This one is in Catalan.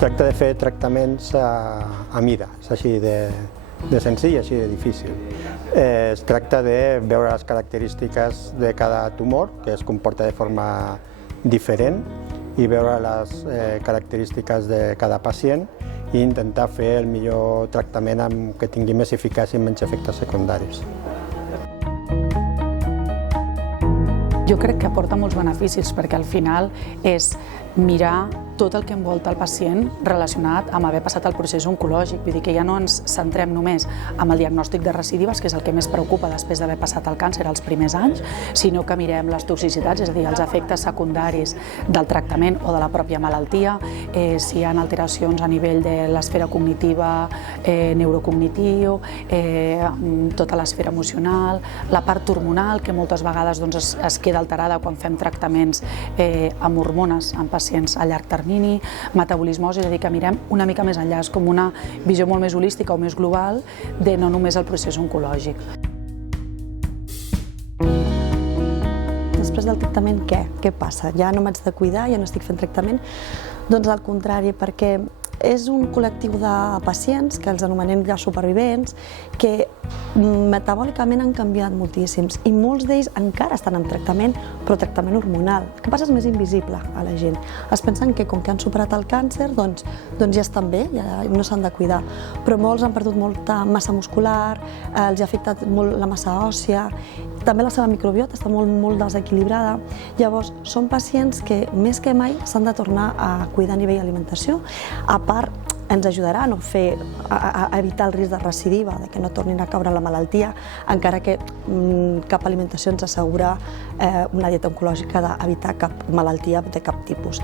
tracta de fer tractaments a mida, és així de senzill i així de difícil. Es tracta de veure les característiques de cada tumor, que es comporta de forma diferent, i veure les característiques de cada pacient i intentar fer el millor tractament que tingui més eficàcia i menys efectes secundaris. Jo crec que aporta molts beneficis perquè al final és mirar tot el que envolta el pacient relacionat amb haver passat el procés oncològic. Vull dir que ja no ens centrem només en el diagnòstic de recidives, que és el que més preocupa després d'haver passat el càncer els primers anys, sinó que mirem les toxicitats, és a dir, els efectes secundaris del tractament o de la pròpia malaltia, si hi ha alteracions a nivell de l'esfera cognitiva, neurocognitiu, tota l'esfera emocional, la part hormonal, que moltes vegades es queda alterada quan fem tractaments amb hormones en pacients a llarg termini, metabolismosi, és a dir, que mirem una mica més enllà, és com una visió molt més holística o més global de no només el procés oncològic. Després del tractament, què? Què passa? Ja no m'haig de cuidar, ja no estic fent tractament? Doncs al contrari, perquè és un col·lectiu de pacients, que els anomenem ja supervivents, que metabòlicament han canviat moltíssims i molts d'ells encara estan en tractament, però tractament hormonal. El que passa és més invisible a la gent. Es pensen que com que han superat el càncer, doncs ja estan bé, ja no s'han de cuidar. Però molts han perdut molta massa muscular, els ha afectat molt la massa òssia, també la seva microbiota està molt desequilibrada. Llavors, són pacients que més que mai s'han de tornar a cuidar a nivell d'alimentació. A part, ens ajudarà a evitar el risc de recidiva, que no tornin a caure en la malaltia, encara que cap alimentació ens assegura una dieta oncològica d'evitar cap malaltia de cap tipus.